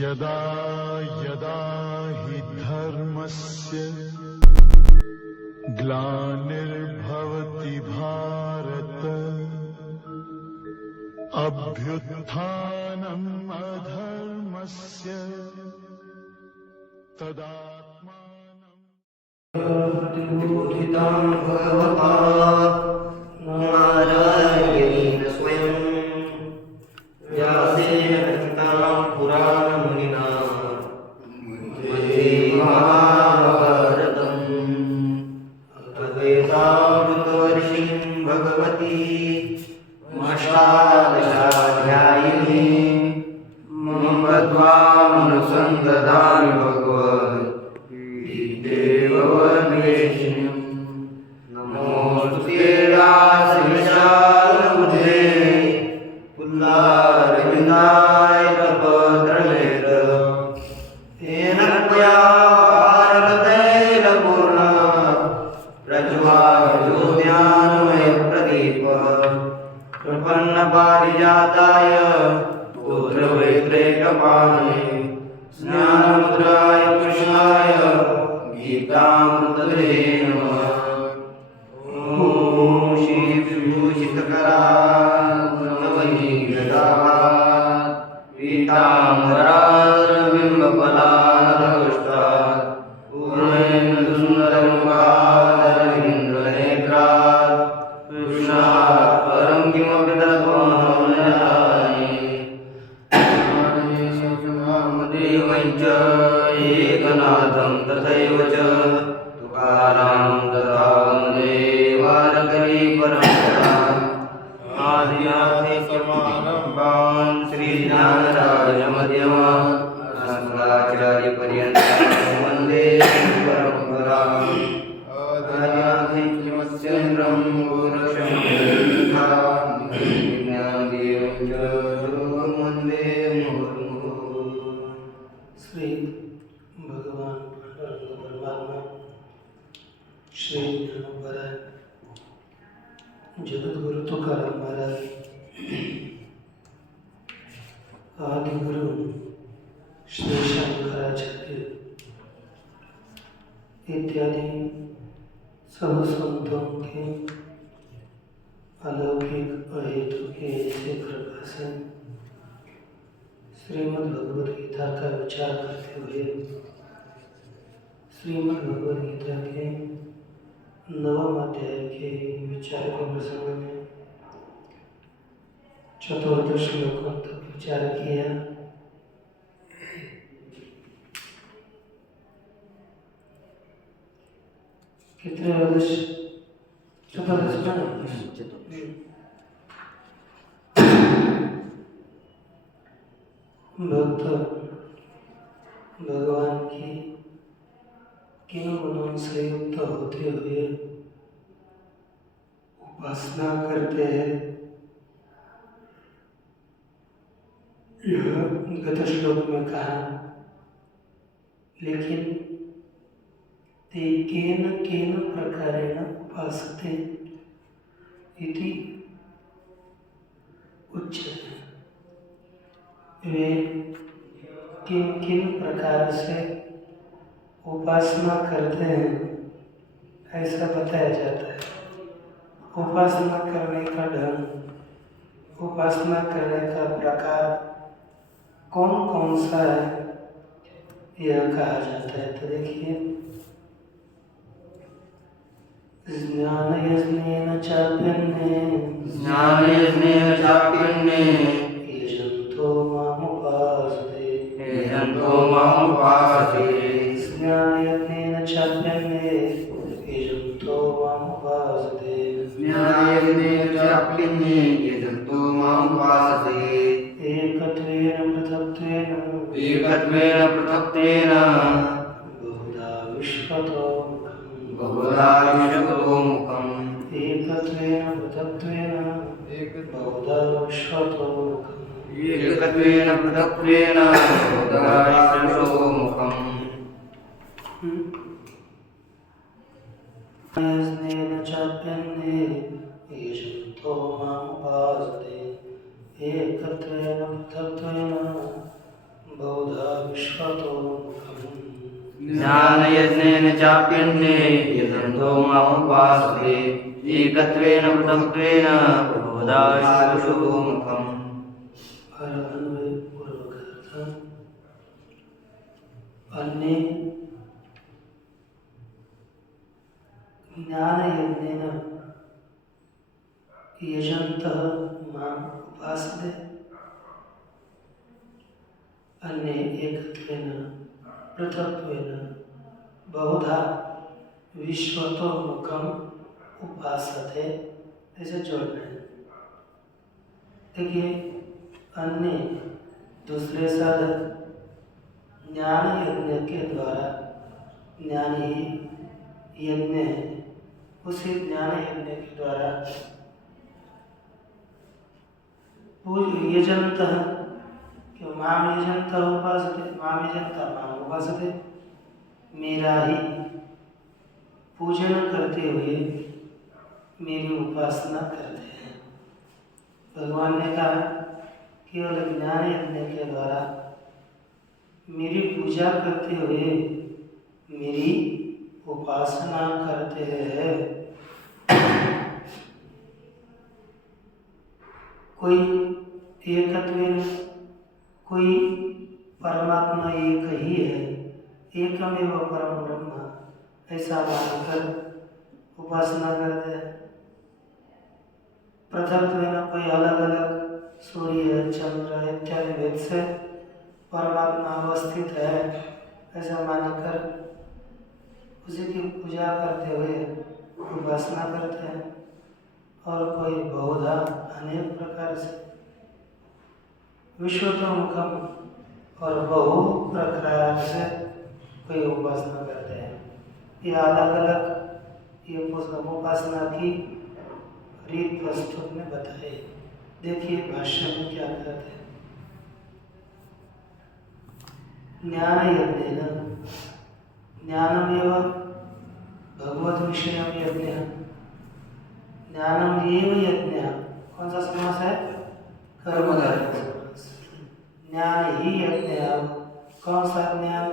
यदा यदा हि धर्मस्य ग्लानिर्भवति भारत अभ्युत्थानम् अधर्मस्य तदात्मानम् प्रतिबोधितं भगवता नारायणेन स्वयं व्यासेन रचितां पुराणमुनिना मध्ये महाभारतम् अद्वैतामृतवर्षिणीं भगवती अष्टादशाध्यायिनी ममध्वामनुसन्दधामि भगवद्गीतेवद्वेषिणीम् नमोऽस्तुते दासविशालबुद्धे पुल्लारविन्दाय तपत्रयेत येन त्वया भारततैलपूर्णा प्रज्वालज्योत्स्नामयप्रदीपः प्रपन्नपारिजाताय पुत्रवैत्रैकपाणये ज्ञानमुद्राय कृष्णाय गीतामृतदुहे नमः। ॐ श्रीविभूषितकरावलीलताः पीताम्बरारविम्बफलाधपुष्टात् पूर्णेन्दुसुन्दरमुखादरविन्द्रनेत्रात् कृष्णात् परं किमपि तत्त्वमहं न जाने। एकनाथं तथैव च तुकारां तथा वन्दे वारकरी परम्पराम् आदिनाथसमारम्भान् श्रीज्ञानराजमध्यमान् अस्मदाचार्यपर्यन्तां वन्दे परम्पराम् आदिनाथेन्द्रं गोरक्षं ज्ञानदेवं च वन्दे मुहुर्मुहुः। श्री भगवान परमात्मा श्री ज्ञानोबराय जगद्गुरु तुकाराम महाराज आदि गुरु श्री शंकराचार्य इत्यादि सब संतों के अलौकिक अहेतुक ऐसे कृपा से श्रीमद् भगवद गीता का विचार करते हुए श्रीमद् भगवद गीता के 9वें अध्याय के विचार के प्रसंग में चतुर्दश श्लोकों तक विचार किया। कितने चतुर्दश भक्त भगवान की किन गुणों से युक्त होते हुए उपासना करते हैं, यह गत श्लोक में कहा। लेकिन ते केन केन प्रकारेण उपासते इति उच्यते। वे किन किन प्रकार से उपासना करते हैं ऐसा बताया जाता है। उपासना करने का ढंग, उपासना करने का प्रकार कौन कौन सा है यह कहा जाता है। तो देखिए, ज्ञानयज्ञेन चाप्यन्ने यजन्तो मामुपासते ज्ञानयज्ञेन चाप्यन्ने यजन्तो मामुपासते एकत्वेन पृथक्त्वेन बहुधा विश्वतो मुखम् एकत्वेन पृथक्त्वेन बहुधा विश्वतो मुखम् यज्ञेन चाप्यन्ने यजन्तो मामुपासते एकत्वेन पृथक्त्वेन बहुधा विश्वतो मुखम् ज्ञानयज्ञेन चाप्यन्ये यजन्तो मामुपासते एकत्वेन पृथक्त्वेन बहुधा विश्वतो मुखम्। और अन्वय पूर्वक अर्थ अन्य ज्ञानयज्ञेन यजन्तः माम् उपासते अन्ये एकत्वेन पृथक्त्वेन बहुधा विश्वतो मुखम् उपासते, ऐसे जोड़ना है। देखिए अन्य दूसरे साधक ज्ञान यज्ञ के द्वारा ज्ञान ही यज्ञ है, उसी ज्ञान यज्ञ के द्वारा यजन्तः कि माम यजन्तः उपासते, माम यजन्तः माम उपासते, मेरा ही पूजन करते हुए मेरी उपासना करते हैं। भगवान ने कहा केवल ज्ञान यज्ञ के द्वारा मेरी पूजा करते हुए मेरी उपासना करते हैं। कोई एकत्वेन, कोई परमात्मा एक ही है, एकमेव परम ब्रह्म, ऐसा मानकर उपासना करते हैं। पृथक्त्वेन कोई अलग अलग सूर्य चंद्र इत्यादि भेद से परमात्मा अवस्थित है, ऐसा मानकर उसी की पूजा करते हुए उपासना करते हैं। और कोई बहुधा अनेक प्रकार से विश्वतो मुखम और बहु प्रकार से कोई उपासना करते हैं। ये अलग अलग ये उपासना की रीत प्रस्तुत में बताए। देखिए भाष्य में क्या कहते हैं। ज्ञान यज्ञेन ज्ञानमेव भगवत विषयम यज्ञ, ज्ञानम एव यज्ञ, कौन सा समास है? कर्मधारय समास। ज्ञान ही यज्ञ, कौन सा ज्ञान?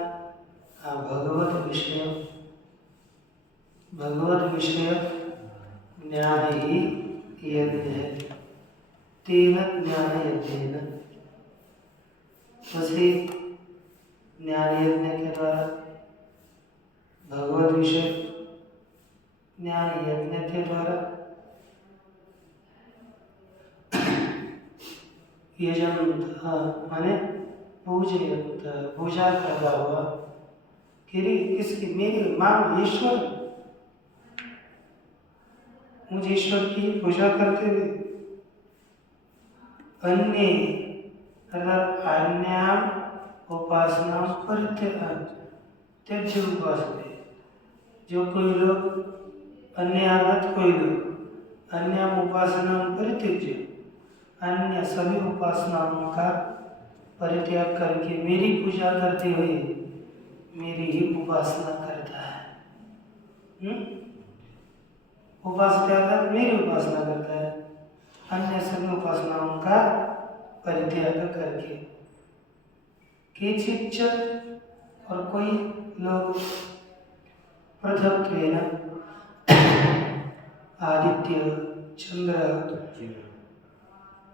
भगवत विषय, भगवत विषय ज्ञान ही यज्ञ है। तेन ज्ञान यज्ञेन, उसी ज्ञान यज्ञ के द्वारा भगवत विषय ज्ञान यज्ञ के द्वारा यजंत माने पूजयंत, पूजा करता हुआ किसकी? मेरी मां ईश्वर, मुझे ईश्वर की पूजा करते हुए अन्य अर्थात अन्याम उपासना त्यज्य उपासते, जो कोई लोग अन्य आगत, कोई लोग अन्य उपासना परित्यज्य, अन्य सभी उपासनाओं का परित्याग करके मेरी पूजा करते हुए मेरी ही उपासना करता है। उपासना मेरी उपासना करता है, अन्य सभी उपासनाओं का परित्याग करके। केचिच्च और कोई लोग पृथक्त्वेन आदित्य चंद्र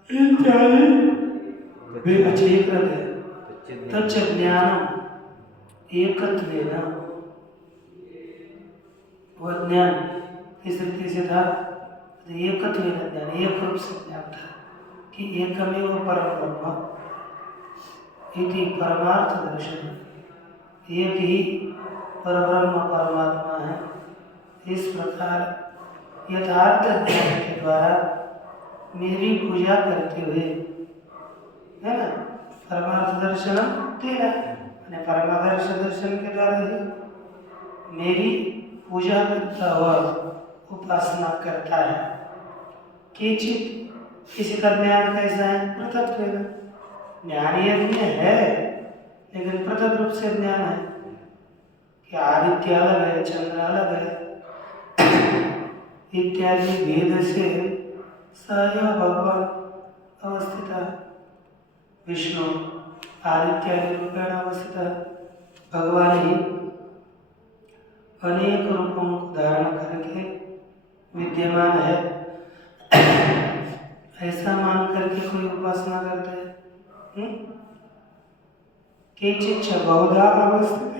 इत्यादि वे अचेतन है, तच्च ज्ञानम एकत्वेन, वह ज्ञान इस रीति से था, एकत्वेन ज्ञान, एक रूप से ज्ञान था कि एकमेव परम ब्रह्म इति परमार्थ दर्शन, एक ही परब्रह्म परमात्मा है। इस प्रकार यथार्थ ज्ञान के द्वारा मेरी पूजा करते हुए, है ना, परमार्थ दर्शन तेरा, परमादर्श दर्शन के द्वारा ही मेरी पूजा करता हुआ उपासना करता है। केचित, किसी का ज्ञान कैसा है? पृथक्त्वेन, ज्ञान यज्ञ है लेकिन पृथक रूप से ज्ञान है कि आदित्य अलग है, चंद्र अलग है इत्यादि भेद से सदैव भगवान अवस्थित है। विष्णु आदित्यादि रूपेण अवस्थितः भगवान ही अनेक रूपों को धारण करके विद्यमान है, ऐसा मान करके कोई उपासना करता है। केचित् बहुधा अवस्थित,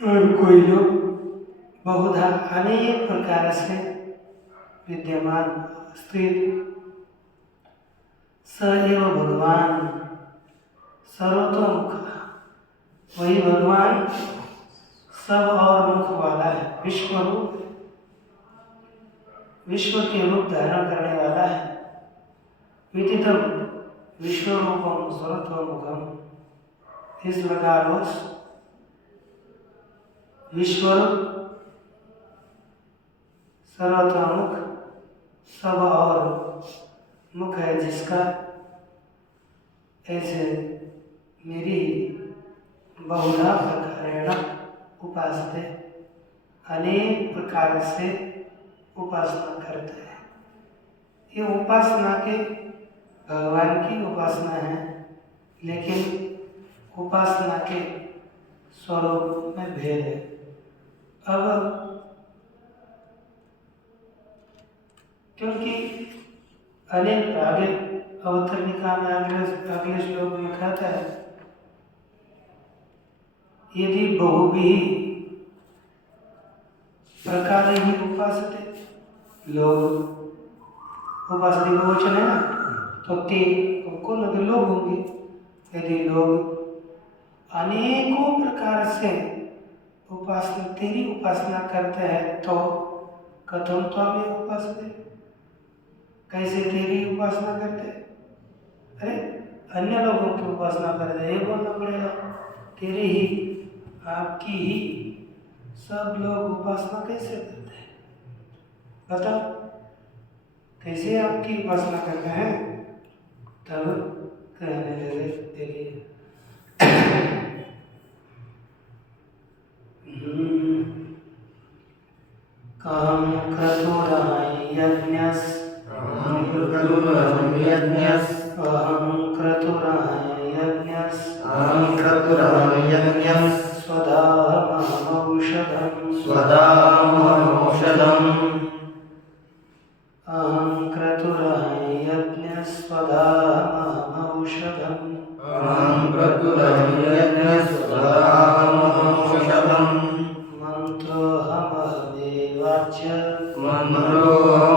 और कोई लोग बहुधा अनेक प्रकार से विद्यमान स्थित। स एव भगवान सर्वतोमुख, वही भगवान सब और मुख वाला है, विश्व रूप, विश्व के रूप धारण करने वाला है। विदितम विश्व रूपम सर्वतोमुखम, इस प्रकार उस विश्वरूप सर्वतोमुख सब और मुख है, जिसका ऐसे मेरी बहुधा प्रकारेण उपासते, अनेक प्रकार से उपासना करते हैं। ये उपासना के भगवान की उपासना है, लेकिन उपासना के स्वरूप में भेद है। अब क्योंकि अनेक आगे अवतरणिका में अगले श्लोक में कहता है, यदि बहुभी प्रकार ही उपासते, लोग उपासना का वचन है ना, तो ते कौन अगर लोग होंगे, यदि लोग अनेकों प्रकार से उपासना तेरी उपासना करते हैं तो कथम तो हमें उपासना, कैसे तेरी उपासना करते हैं? अरे अन्य लोगों की उपासना करते हैं, ये बोलना पड़ेगा, तेरी ही आपकी ही सब लोग उपासना कैसे करते हैं? बताओ कैसे आपकी उपासना करते हैं? तब कहने लगे, देखिए काम क्रतुरहं यज्ञस्, अहं क्रतुरहं यज्ञस्, स्वदाहमहमौषधम्, अहं क्रतुरहं यज्ञस्, स्वदाहमहमौषधम्, अहं क्रतुरहं यज्ञस्, स्वदाहमहमौषधम्, मंत्रोऽहमहमेवाज्यं,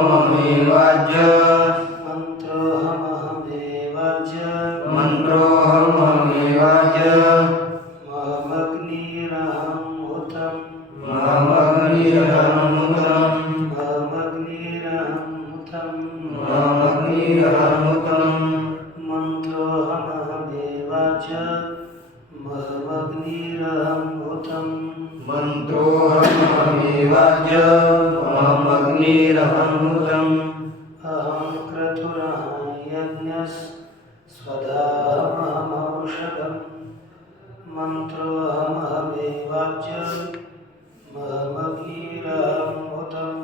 महमग्निरहं हुतम्।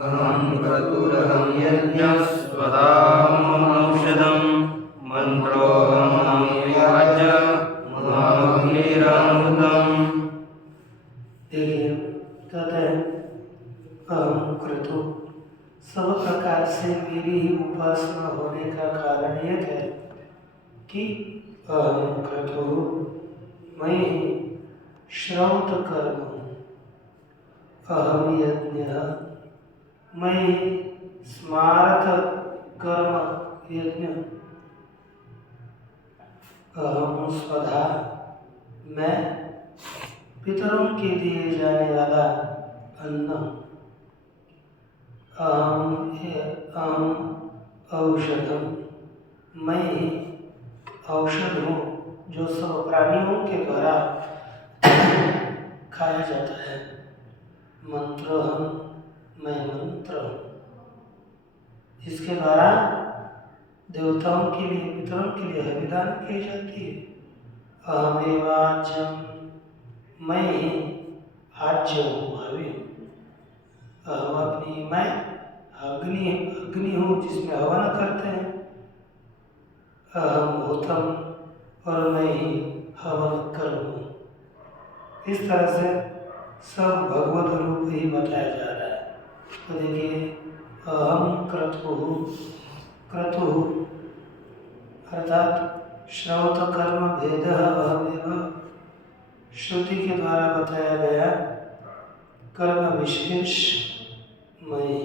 अहं क्रतुरहं यज्ञस्, स्वदाहमहमौषधम्, मंत्रोऽहमहमेवाज्यं, महमग्निरहं हुतम्। देखिए कहते हैं अहं क्रतु, सब प्रकार से मेरी ही उपासना होने का कारण एक है कि अहं क्रतु, मैं ही श्रौत कर्म हूँ, अहम यज्ञ, मैं ही स्मारक कर्म यज्ञ, अहम स्वधा, मैं पितरों के दिए जाने वाला अन्न, अहम औषधम, मैं ही औषध हूँ जो सब प्राणियों के द्वारा खाया जाता है। मंत्रोहम, मैं मंत्र हूँ जिसके द्वारा देवताओं के लिए, पितरों के लिए हविदान की जाती है। अहमेवाज्यम, मैं ही आज्य हूँ, हवि हूँ। अहम अग्नि, मैं अग्नि हूँ जिसमें हवन करते हैं। अहम भूतम और मैं ही हवन करूँ। इस तरह से सब भगवत रूप ही बताया जा रहा है। तो देखिए, अहम क्रतुः अर्थात श्रौत कर्म भेद अहमेव, श्रुति के द्वारा बताया गया कर्म विशेष मैं ही।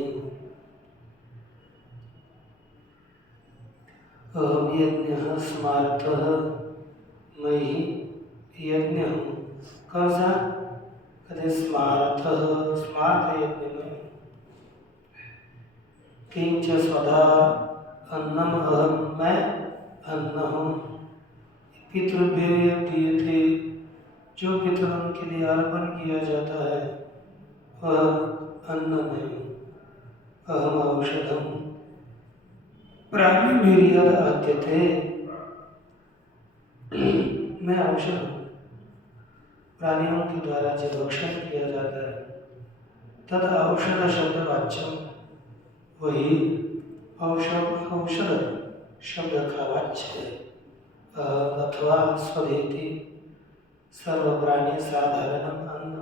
अहम यज्ञ स्मारतः, मैं ही यज्ञ हूँ। कौन सा? कहते स्मारतः, स्मार्त यज्ञ में। किंच स्वधा अन्नम अहम, मैं अन्न हूँ। पितृभ्यो दीयते, जो पितरों के लिए अर्पण किया जाता है वह अन्न नहीं। अहम औषधम प्राणिभिर्यद् आद्यते, मैं औषध हूँ। प्राणियों के द्वारा जो भक्षण किया जाता है तद औषध शब्द वाच्यम, वही औषध शब्द का वाच्य है। अथवा स्वधेति सर्व प्राणी साधारण अन्न,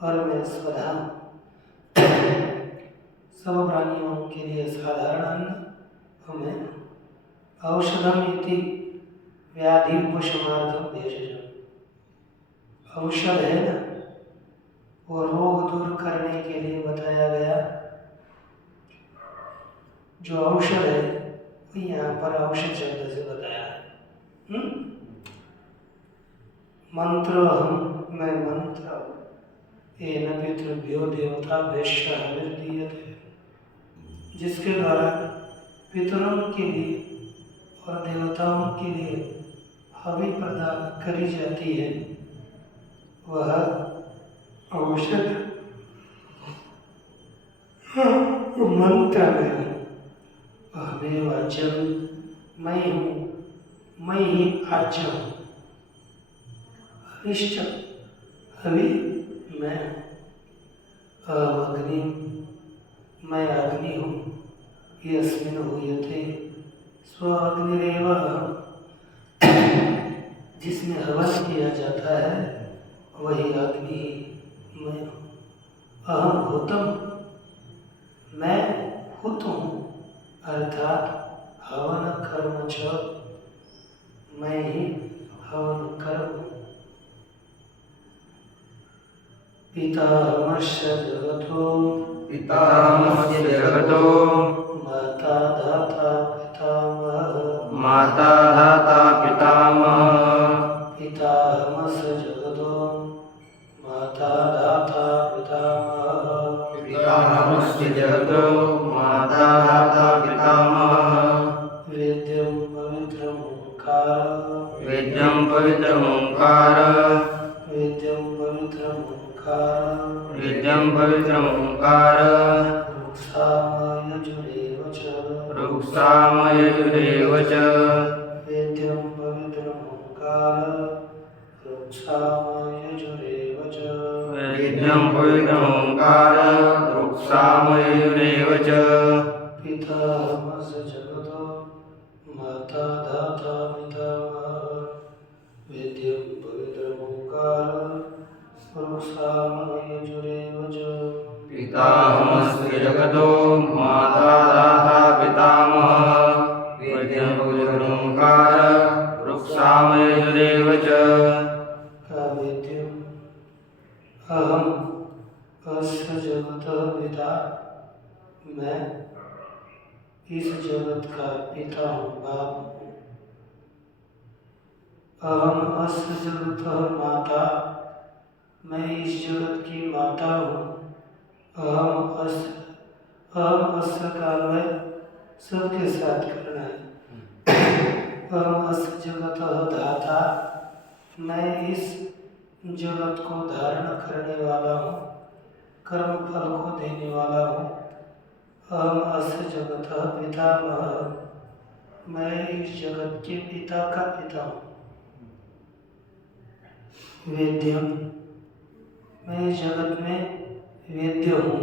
और मैं स्वधा सब प्राणियों के लिए साधारण अन्न हमें। औषधम इति व्याधि उपशमार्थम भेषजम, औषध है ना, वो रोग दूर करने के लिए बताया गया। जो औषध है वो यहाँ पर औषध शब्द से बताया है। मंत्र हम, मैं मंत्र हूँ। येन पितृभ्यो देवताभ्यश्च हविर्दीयते, जिसके द्वारा पितरों के लिए और देवताओं के लिए हवि प्रदान करी जाती है, वह औषध मंत्र में हमें वाचन, मैं हूँ, मैं ही आज्य हूँ। अरिष्ट हवि मैं, अग्नि मैं अग्नि हूँ। यस्मिन् हूयते स्व अग्निरेव, जिसमें हवन किया जाता है वही अग्नि मैं हूँ। अहम भूतम, मैं भूत हूँ, अर्थात हवन कर्म च, मैं ही हवन कर्म। पितामहस्य जगतो, पितामहस्य जगतो माता धाता पितामहः, माता धाता पितामहः। पितामहस्य जगतो माता धाता पितामहः, पितामहस्य जगतो माता धाता पितामहः। वेद्यं पवित्रम् ओंकार, वेद्यं पवित्रम् ओंकार, वेद्यं पवित्रम् ओंकार, वेद्यं पवित्रम् ओंकार। रुक्सामयजुरेव च, रुक्सामयजुरेव च। वेद्यं पवित्रम् ओंकार, रुक्सामयजुरेव च। वेद्यं पवित्रम् ओंकार, रुक्सामयजुरेव च। पितामहस्य जगतो माता धाता पितामहः, वेद्यं पवित्रम् ओंकार, रुक्सामयजुरेव च। पितामहस्य जगतो माता धाता पितामहः, वेद्यं पवित्रम् ओंकार, रुक्सामयजुरेव च। वेद्यम् अहम् अस्य जगतः पिता, मैं इस जगत का पिता हूँ, बाप हूँ। अहम अस्य जगतः माता, मैं इस जगत की माता हूँ। अहम अस्य का मैं सबके साथ करना है। अहम अस्य जगतः धाता, मैं इस जगत को धारण करने वाला हूँ, कर्म फल को देने वाला हूँ। अहम अस्य जगतः पितामहः, मैं इस जगत के पिता का पिता हूँ। वेद्यम, मैं इस जगत में वेद्य हूँ,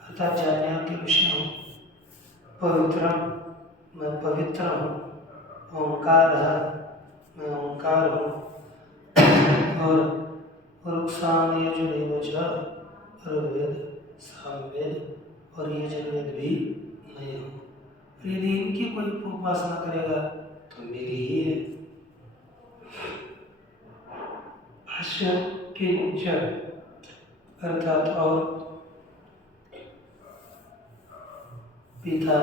अर्थात जानने के विषय हूँ। पवित्रम, मैं पवित्र हूँ। ओंकार है, मैं ओंकार हूँ। और ऋक्साम यजुर्वेद ऋग्वेद सामवेद और यजुर्वेद भी मैं हूँ। यदि इनकी कोई उपासना करेगा तो मेरी ही है। भाष्य किंच अर्थात और पिता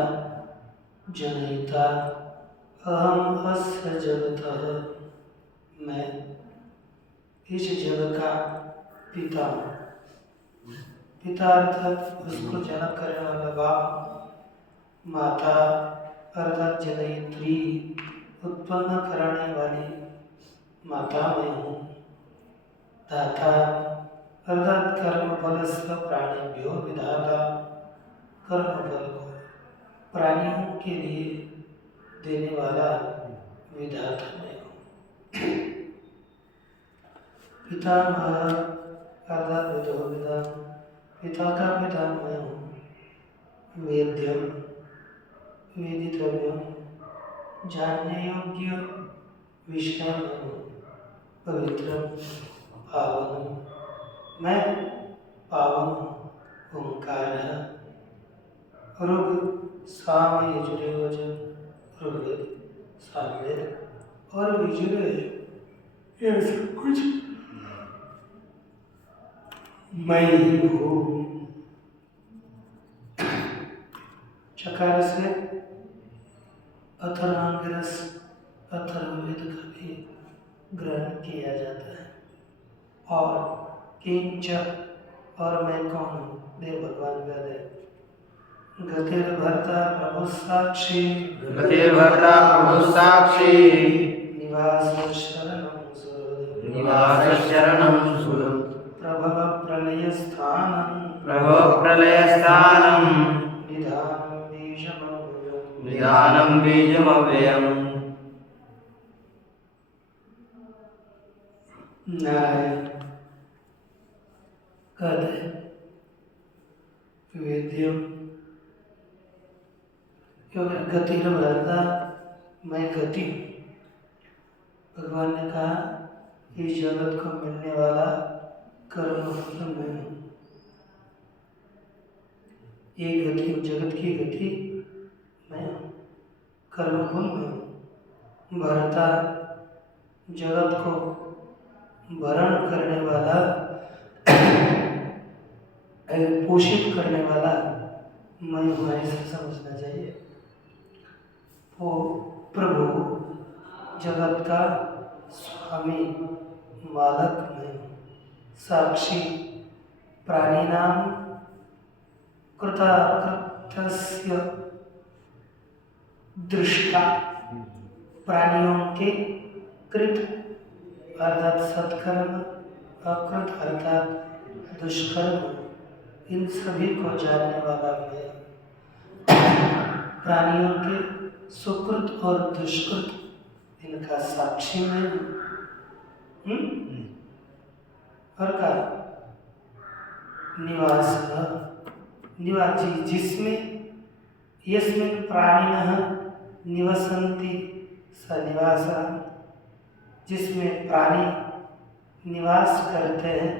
जनयिता अहम अस्य जगतः, मैं इस जगत का पिता हूँ। पिता अर्थात उसको जन्म करने वाला बाप, माता अर्थात जनयित्री उत्पन्न कराने वाली माता मैं हूँ। दाता अर्थात कर्म फल से प्राणिभ्यो विधाता, कर्म फल को प्राणियों के लिए देने वाला विधाता मैं हूँ। पितामह अर्थात विदोविदा, पिता का पिता मैं हूँ। वेद्यम वेदितव्यम, जानने योग्य विषय मैं हूँ। पवित्र पावन, मैं पावन हूँ। ओंकार ऋग साम यजुर्वेद ऋग्वेद सामवेद और यजुर्वेद, ये सब कुछ मैं ही हूँ। चकार से अथर्वांगिरस अथर्ववेद का भी ग्रहण किया जाता है। और किंच और मैं कौन हूँ, देव भगवान वेद है। गतिर भर्ता प्रभु साक्षी, गतिर भर्ता प्रभु साक्षी, निवास शरणं सुहृद, निवास शरणं सुहृद, प्रभव प्रलय स्थानं, प्रभव प्रलय स्थानं, निधानं बीजमव्ययम्, निधानं बीजमव्ययम्। नारायण कहते वेद्यम गतिर भरता, मैं गति हूँ। भगवान ने कहा इस जगत को मिलने वाला कर्म फल मैं हूँ। ये गति, जगत की गति मैं हूँ, कर्म फल मैं हूँ। भरता जगत को भरण करने वाला, पोषित करने वाला मैं हूँ, ऐसा समझना चाहिए। वो प्रभु जगत का स्वामी मालक मैं हूँ। साक्षी प्राणिनां कृतस्य दृष्टा, प्राणियों के कृत अर्थात सत्कर्म, अकृत अर्थात दुष्कर्म, इन सभी को जानने वाला मैं। प्राणियों के सुकृत और दुष्कृत इनका साक्षी मैं हूँ। और का निवास जिसमें यस्मिन् प्राणिनः निवसन्ति स निवासः, जिसमें प्राणी निवास करते हैं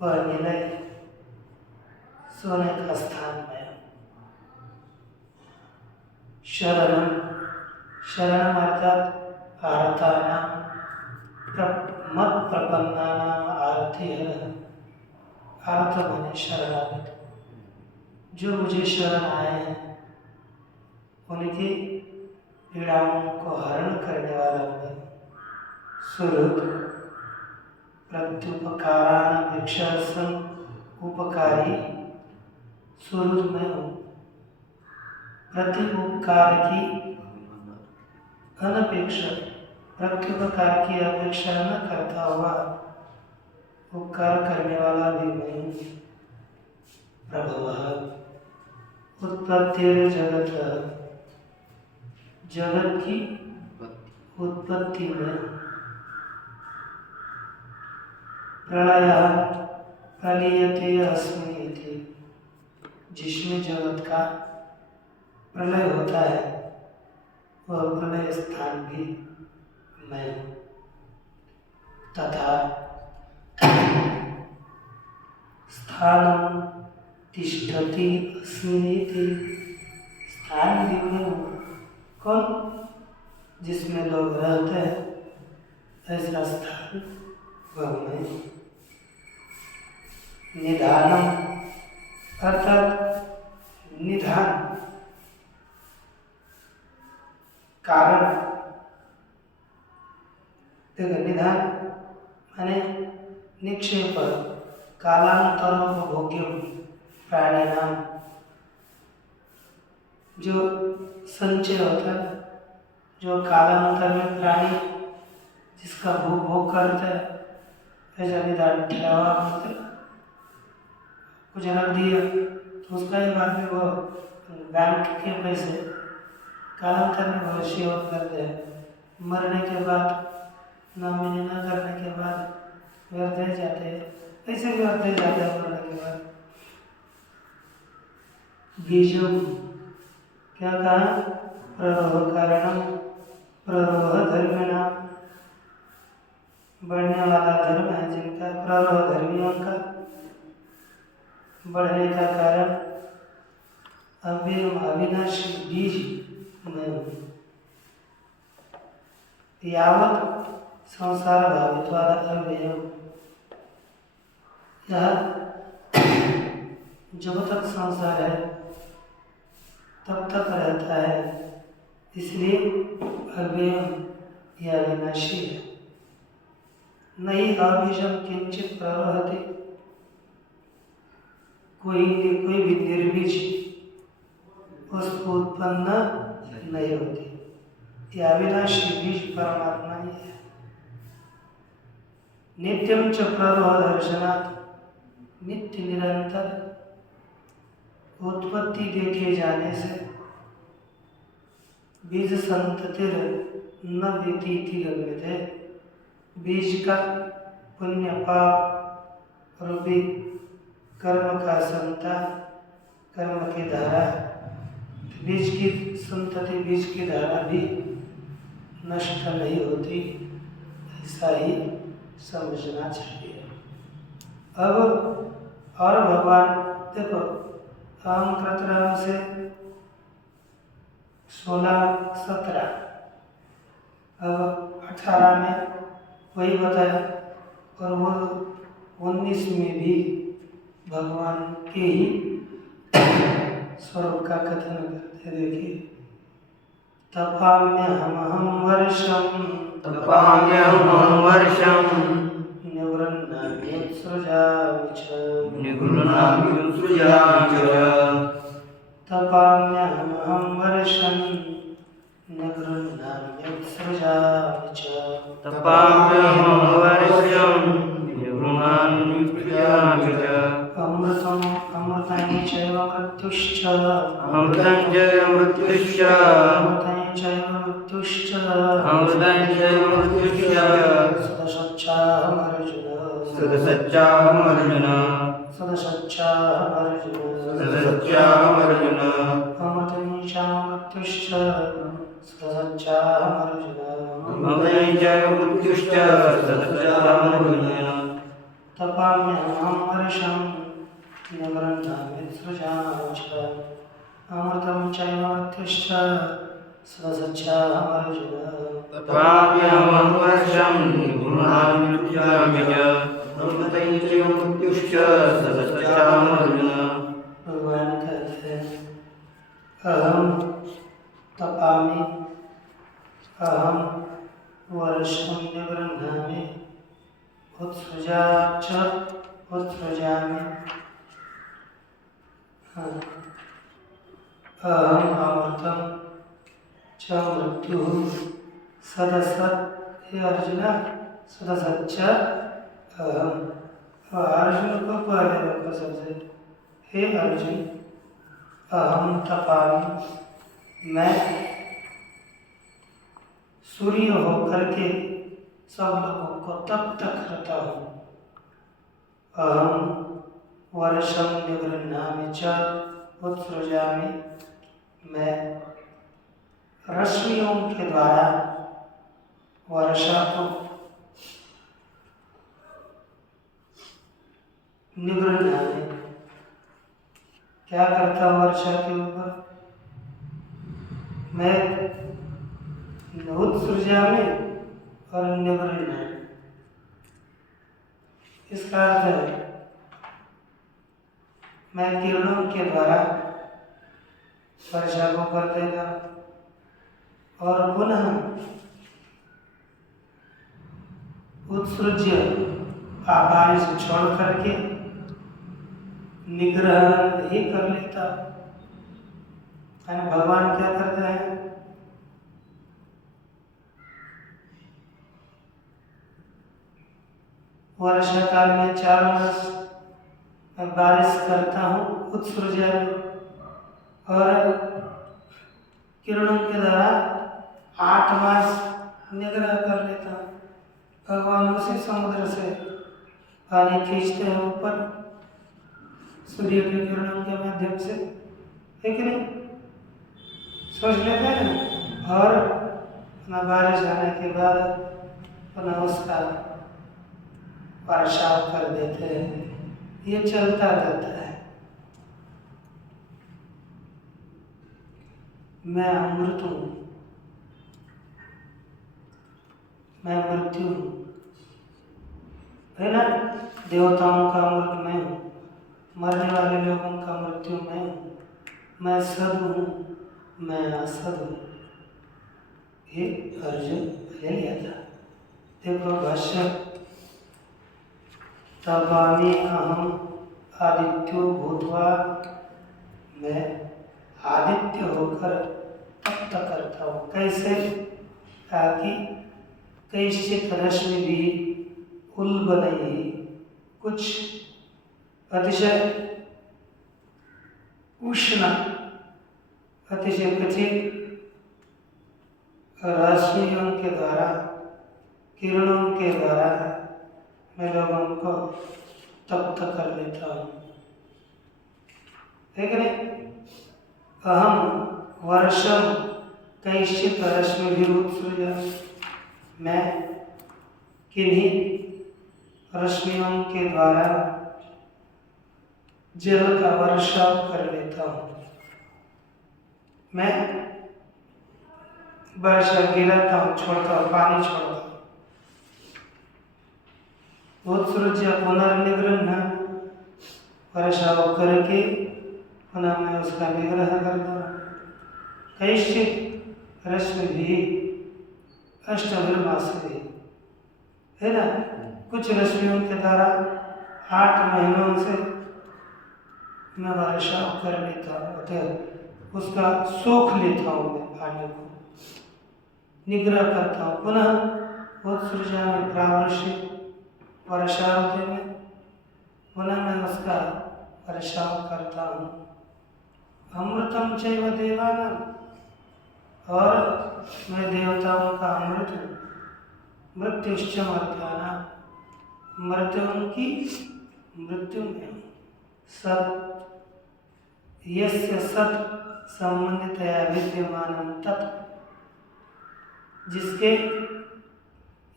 वह निलय सोने का स्थान है। शरणम, शरणम अर्थात आर्तानां मत प्रपन्नानां आरती है। आर्त माने शरणागत, जो मुझे शरण आए हैं उनकी पीड़ाओं को हरण करने वाला मैं। सुहृद प्रत्युपकारानपेक्षा सन, उपकारी सुहृद मैं हूँ। प्रति उपकार की अनपेक्षा, प्रत्युपकार की अपेक्षा न करता हुआ उपकार करने वाला भी मैं हूँ। प्रभवः उत्पत्तिर जगत, जगत की उत्पत्ति में। प्रलयः प्रलीयते अस्मिन् इति, जिसमें जगत का प्रलय होता है वह प्रलय स्थान भी मैं हूँ। तथा स्थानम तिष्ठति अस्मिति, स्थान भी मैं हूँ। कौन? जिसमें लोग रहते हैं ऐसा स्थान वह मैं हूँ। निधानम अर्थात निधान कारण। देखो निधान माने निक्षेप कालांतरोपभोग्य प्राणी नाम, जो संचय होता है, जो कालांतर में प्राणी जिसका भोग करता है, ऐसा निधान ठहरावा होता है। कुछ रख दिया तो उसका ही बाद में वो बैंक के पैसे कालांतर में भविष्य होत करते हैं। मरने के बाद नॉमिनी न करने के बाद व्यर्थ जाते हैं, ऐसे भी व्यर्थ जाते हैं मरने के बाद। बीजम क्या कहा? प्ररोह कारणम प्ररोह धर्मिणा, बढ़ने वाला धर्म है जिनका, प्ररोह धर्मियों का बढ़ने का कारण अविनाशी बीज मैं हूँ। यावत संसार भावित्वाद अव्यय, यह जब तक संसार है तब तक रहता है, इसलिए अव्यय या विनाशी है। नहीं अबीजम किंचित प्ररोहति, कोई भी निर्बीज उसको उत्पन्न नहीं होती। यह अविनाशी बीज परमात्मा ही है। नित्यम च प्ररोह दर्शनात्, नित्य निरंतर उत्पत्ति देखे जाने से बीज संततिर न व्यतीति गम्यते, बीज का पुण्य पाप रूपी कर्म का संतान, कर्म की धारा, बीज की संतति, बीज की धारा भी नष्ट नहीं होती, ऐसा ही समझना चाहिए। अब और भगवान देखो, हम कृतराम से 16-17, अब 18 में वही बताया, और वो 19 में भी भगवान के ही स्वरूप का कथन करते। देखिए, तपाम्यहमहं वर्षं निवृन्नाम्युत्सृजामि च तपाम्यहमहं वर्षं निवृन्नाम्युत्सृजामि च अमृतम् अमृतं चैव मृत्युश्च अमृतं चैव मृत्युश्च अमृतं चैव मृत्युश्च अमृतं चैव मृत्युश्च सदसच्चाहमर्जुन सदसच्चाहमर्जुन सदसच्चाहमर्जुन अमृतं च मृत्युश्च सदसच्चाहमर्जुन अमृतं चैव मृत्युश्च सदसच्चाहमर्जुन तपाम्यहमहं वर्षं निवृन्नाम्युत्सृजामि च अमृतं चैव मृत्युश्च सदसच्चाहमर्जुन तपाम्यहमहं वर्षं निवृन्नाम्युत्सृजामि च अमृतं चैव मृत्युश्च सदसच्चाहमर्जुन। भगवान कहते हैं, अहम तपामि अहम वर्षं निवृन्नामि उत्सृजामि। अहम अमृतं च मृत्युः सदसत्, हे अर्जुन सदसच्च अहम। अर्जुन को पहले रखो सबसे, हे अर्जुन अहम तपामि, मैं सूर्य होकर के सब लोगों को तप्त करता हूँ। अहम वर्षं निवृन्नामि च उत्सृजामि, मैं रश्मियों के द्वारा वर्षा को निगृह्णामि। क्या करता हूँ वर्षा के ऊपर? मैं उत्सृजामि और निगृह्णामि। इसका अर्थ है मैं किरणों के द्वारा वर्षा को कर देगा और पुनः उत्सृज्य आकार से छोड़ करके निग्रह ही कर लेता। भगवान क्या करते हैं? वर्षा काल में 4 मास मैं बारिश करता हूँ उत्सृज्य और किरणों के द्वारा 8 मास निग्रह कर लेता हूँ। भगवान उसी समुद्र से पानी खींचते हैं ऊपर सूर्य की किरणों के माध्यम से, है कि नहीं? सोच लेते हैं ना। और अपना बारिश आने के बाद पुनः उसका वर्षा कर देते हैं। ये चलता रहता है। मैं अमृत हूँ, मैं मृत्यु हूँ, है ना? देवताओं का अमृत मैं हूँ, मरने वाले लोगों का मृत्यु मैं हूँ, मैं सद हूँ, मैं असद हूँ। ये अर्जुन ले लिया था। देखो भाष्य, तवामी अहम आदित्यो भूतवा, मैं आदित्य होकर तप्त करता हूँ। कैसे? ताकि कैश्चित रश्मि भी उल्बनई, कुछ अतिशय उष्ण अतिशय कठिन रश्मियों के द्वारा किरणों के द्वारा मैं लोगों को तप्त कर लेता हूँ। ठीक है? अहम वर्षम कैश्चित रश्मि भी उत्सृज, मैं किन्हीं रश्मियों के द्वारा जल का वर्षा कर लेता हूँ। मैं वर्षा गिराता हूँ, छोड़ता हूँ, पानी छोड़ता हूँ। उत्सृज्य पुनर्निगृह्ण, वर्षा करके पुनः मैं उसका निग्रह करता हूँ। कैश्चित रश्मि भी अष्टभिर्मासी, है ना? कुछ रश्मियों के द्वारा 8 महीनों से मैं वर्षा कर लेता हूँ, तो उसका सोख लेता हूँ, मैं पानी को निग्रह करता हूँ। पुनः उत्सृजा में प्रावृषि, वर्षा होते में पुनः मैं उसका वर्षा करता हूँ। अमृतम चैव देवानां, और मैं देवताओं का अमृत हूँ। मृत्युश्च मर्त्यानां, मृत्युओं की मृत्यु में हूँ। सत् यस्य सत् संबंधितया विद्यमानं तत्, जिसके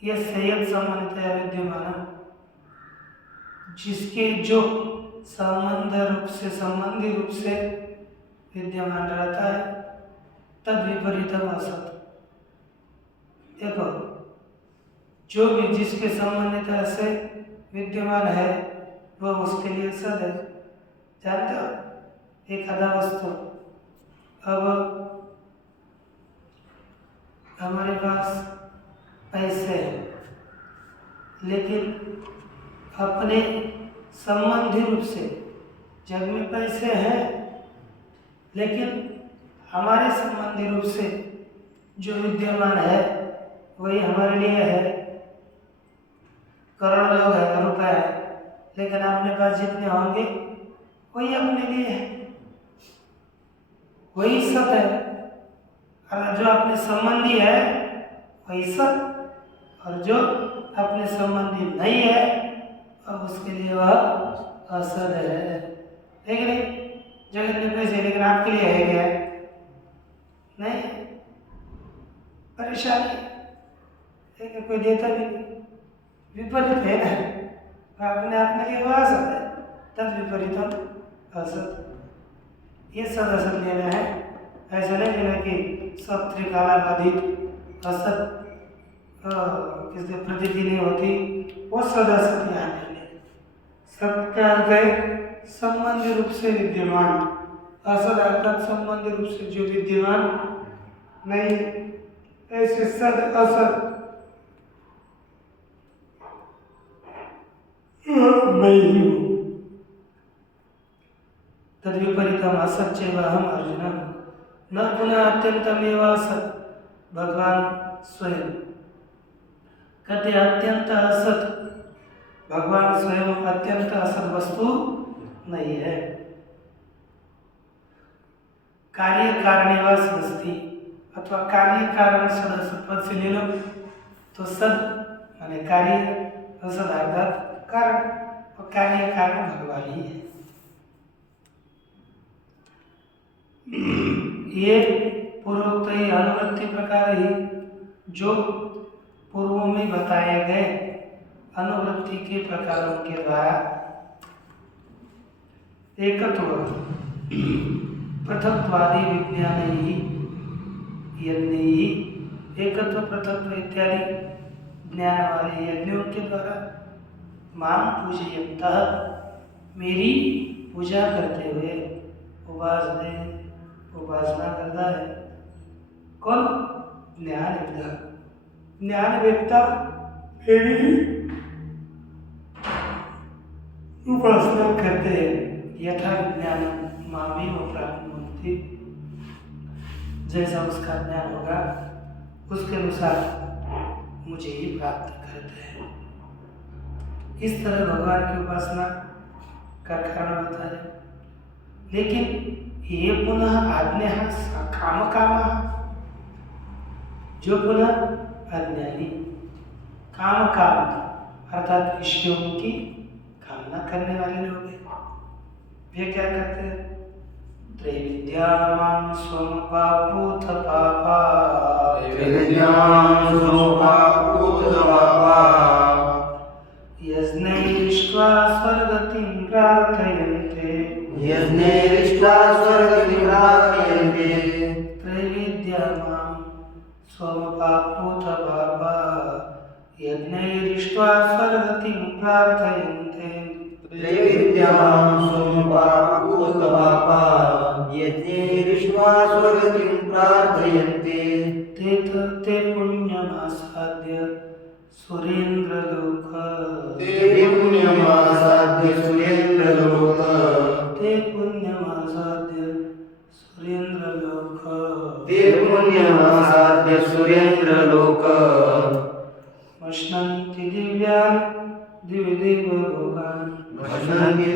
यस्य यत् संबंधितया विद्यमानं, जिसके जो संबंधी रूप से विद्यमान रहता है, तद विपरीतम असत। देखो, जो भी जिसके संबंधित से विद्यमान है वह उसके लिए सद है। जानते हो? एक आधा वस्तु, अब हमारे पास पैसे हैं, लेकिन अपने संबंधी रूप से जग में पैसे हैं, लेकिन हमारे संबंधी रूप से जो विद्यमान है वही हमारे लिए है। करोड़ लोग हैं, रुपए है, लेकिन अपने पास जितने होंगे वही अपने लिए है, वही सत है। और जो अपने संबंधी है वही सत, और जो अपने संबंधी नहीं है अब उसके लिए वह असत है। ठीक है? जगत में पैसे, लेकिन आपके लिए है क्या? नहीं। शक्तिशाली है, कोई देता भी नहीं, विपरीत है ना, अपने अपने लिए वो असत है, तद विपरीतम असत। ये सद असत लेना है, ऐसा नहीं लेना कि सब त्रिकाला बाधित असत किससे प्रतीति नहीं होती, वो सद असत यहाँ लेने। सत का अर्थ है संबंधी रूप से विद्यमान, असद अर्थात संबंधी रूप से जो विद्यमान नहीं, ऐसे सद असद मैं ही हूँ। तद विपरीतम असच्चैव अहम अर्जुन न पुनः अत्यंतमेव असत। भगवान स्वयं कहते अत्यंत असत, भगवान स्वयं अत्यंत असत वस्तु नहीं है। कार्य कारणेवा सदस्ति अथवा कार्य कारण सद असत पद से ले लो तो सद माने कार्य, असद अर्थात कारण, और कार्य कारण भगवान ही है। ये पूर्वोक्त अनुवृत्ति प्रकार ही जो पूर्व में बताए गए अनुवृत्ति के प्रकारों के द्वारा एकत्व पृथक्वादी विज्ञान ही यज्ञ ही एकत्व पृथक्व इत्यादि ज्ञान वाले यज्ञों के द्वारा माम पूजयन्तः मेरी पूजा करते हुए उपासना करता है। कौन? ज्ञान वेत्ता मेरी उपासना करते हैं। यथा विज्ञान मामी वो प्राप्त, जैसा उसका ज्ञान होगा उसके अनुसार मुझे ही प्राप्त करते हैं। इस तरह भगवान की उपासना का कारण बताया। लेकिन ये पुनः आज्ञा काम जो पुनः अज्ञानी काम अर्थात विषयों की कामना करने वाले लोग हैं, वे क्या करते हैं? त्रैविद्याम स्वपापूत पापा, यज्ञैरिष्ट्वा स्वर्गतिं प्रार्थयन्ते, त्रैविद्यामां स्वपापूत पापा, यज्ञैरिष्ट्वा स्वर्गतिं प्रार्थयन्ते, ते पुण्यमासाद्य सुरेन्द्रलोक, ते पुण्यमासाद्य सुरेन्द्रलोक, मश्नन्ति दिव्यान् दिविदेव भोगान्, मश्नन्ति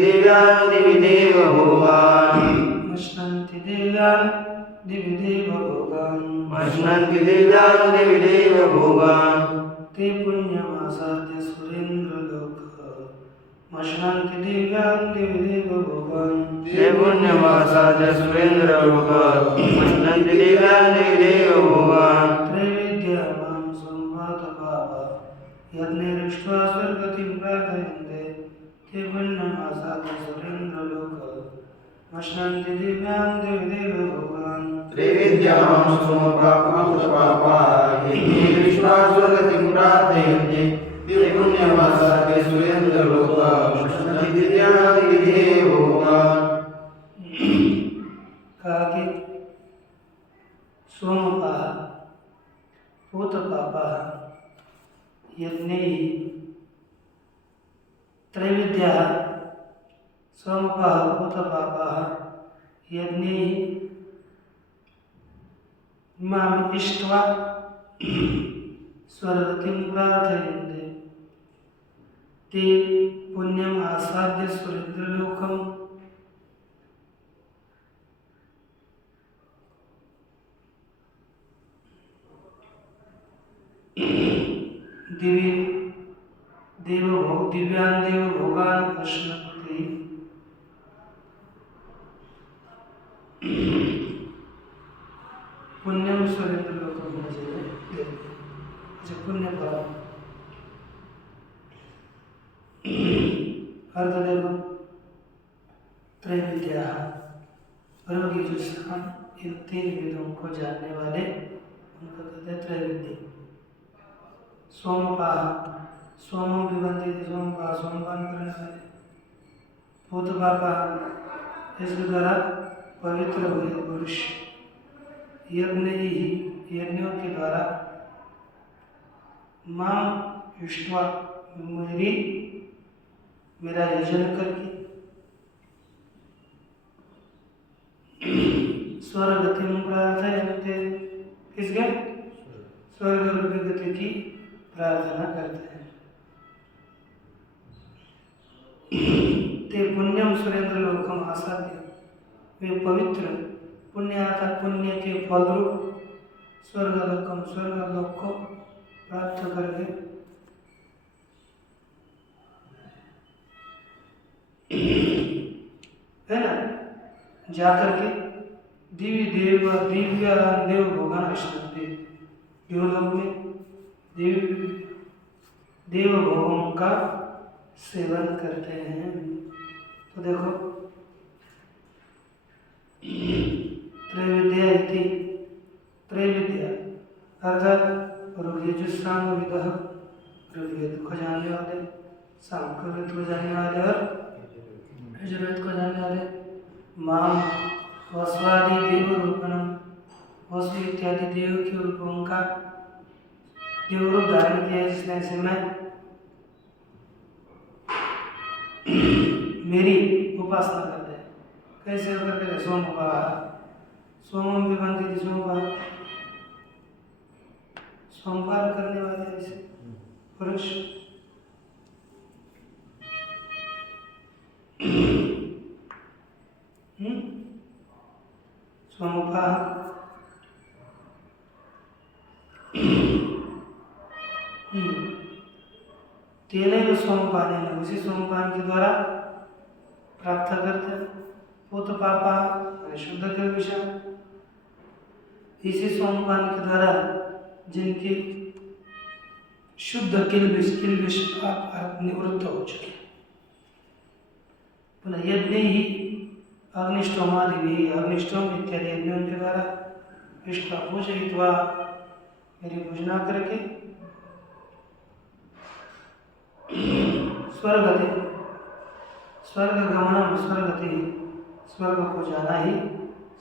दिव्यान् दिविदेव भोगान्, ते पुण्यमासाद्य सुरेन्द्रलोक, मश्नन्ति दिव्यान् दिविदेव भोगान्, ते पुण्यमासाद्य सुरेन्द्रलोक, मश्नन्ति दिव्यान् दिविदेव भोगान्, त्रैविद्यामां संवाद पापा, यज्ञैरिष्ट्वा स्वर्गतिं प्रार्थयन्ते, ते पुण्यमासाद्य सुरेन्द्रलोक, मश्नन्ति दिव्यान् दिविदेव भोगान्, त्रैविद्यामां संवाद पापा, यज्ञैरिष्ट्वा स्वर्गतिं प्रार्थयन्ते, ते पुण्यमासाद्य सुरेन्द्रलोक, मश्नन्ति दिव्यान् दिविदेव भोगान्। कहा कि सोमपाः पूतपापः यज्ञैः, त्रैविद्याः सोमपाः पूतपापः यज्ञैः माम् इष्ट्वा स्वर्गतिं प्रार्थयन्ते, ते पुण्यम् आसाद्य सुरेन्द्रलोकम्, दिव्यान् देव भोगान् अश्नन्ति, पुण्यम सुरेंद्र लोकम होना चाहिए। अच्छा, पुण्य फल अर्थ देखो, त्रैविद्या रोगी जो स्थान इन 3 वेदों को जानने वाले उनको कहते हैं त्रैविद्य। सोमपाह सोमो विबंधित सोमपाह सोमपान करने वाले। भूतपापा इसके द्वारा पवित्र हुए पुरुष। यज्ञों के द्वारा मां इष्टवा मेरा यजन करके स्वर्गति प्रार्थयन्ते, किसके? स्वर्ग रूपी गति की प्रार्थना करते हैं। ते पुण्यम सुरेंद्र लोकम आसाद्य, वे पवित्र पुण्य अर्थात पुण्य के फल रूप स्वर्गलोकम स्वर्गलोक को प्राप्त करके है ना, जाकर के दिव्य देव भोगन अष्टते देवलोक में देव भोगों का सेवन करते हैं। तो देखो त्रैविद्या अर्थात ऋग्यजुस्साम विदः ऋग्वेद को जानने वाले, सामवेद को जानने वाले और यजुर्वेद को जानने वाले। माम वस्वादि देव रूपणम, वसु इत्यादि देव के रूपों का देव रूप धारण किया है जिसने, से मैं मेरी उपासना करते हैं। कैसे करते हैं? सोमम विबंधित सोमवार सोमवार करने वाले ऐसे पुरुष। सोमपाह तेने सोमपान, उसी सोमपान के द्वारा प्राप्त करते हैं। भूतपापा शुद्ध के विषय, इसी सोमपान के द्वारा जिनकी शुद्ध किल्बिष पाप निवृत्त हो चुके। पुनः यज्ञ ही अग्निष्टोमादि अग्निष्टोम इत्यादि यज्ञों के द्वारा इष्ट पूजयित्वा मेरी पूजना करके स्वर्ग गमनम स्वर्गति स्वर्ग को जाना ही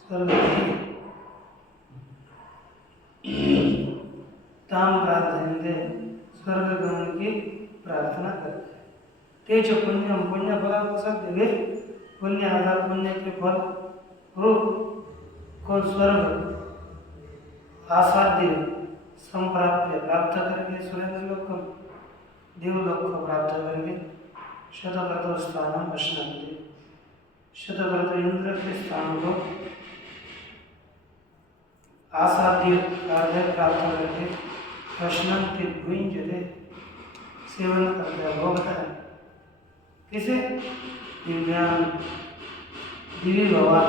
स्वर्गति ताम प्रार्थयन्ते स्वर्ग गमन की प्रार्थना करते हैं। तेज पुण्यम पुण्य फल सत्य वे पुण्य आधार पुण्य के फल रूप को स्वर्ग आसाध्य संप्राप्य प्राप्त करके सुरेंद्र लोक देवलोक को प्राप्त करके शतव्रतो स्थान अश्नन्ति, शतव्रत इंद्र के स्थान को आसाध्य कार्य प्राप्त करके अश्नन्ति भुंजते सेवन करके भोगता है। किसे? दिव्यान दिव्य भगवान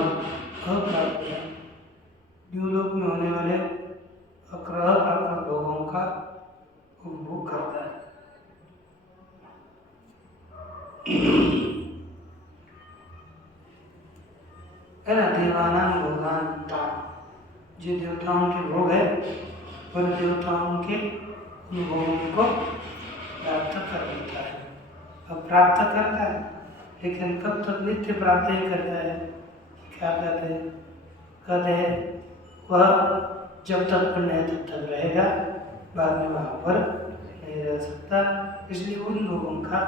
अप्राप्त देवलोक में होने वाले अप्राप्त भोगों का उपभोग करता है। है ना, देवानां भोगान जो देवताओं के भोग है उन देवताओं के भोगों को प्राप्त कर लेता है। अब प्राप्त करता है लेकिन कब तक नित्य प्राप्त ही करता है? क्या कहते हैं? कहते हैं वह जब तक पुण्य है तब तक रहेगा, बाद में वहाँ पर नहीं रह सकता। इसलिए उन भोगों का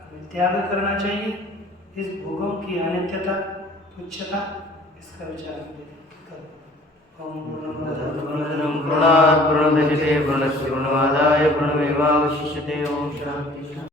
हमें त्याग करना चाहिए। इस भोगों की अनित्यता तुच्छता इसका विचार करो। ओम पूर्णात् पूर्णमुदच्यते पूर्णस्य पूर्णमादाय पूर्णमेवावशिष्यते। ओम शांति।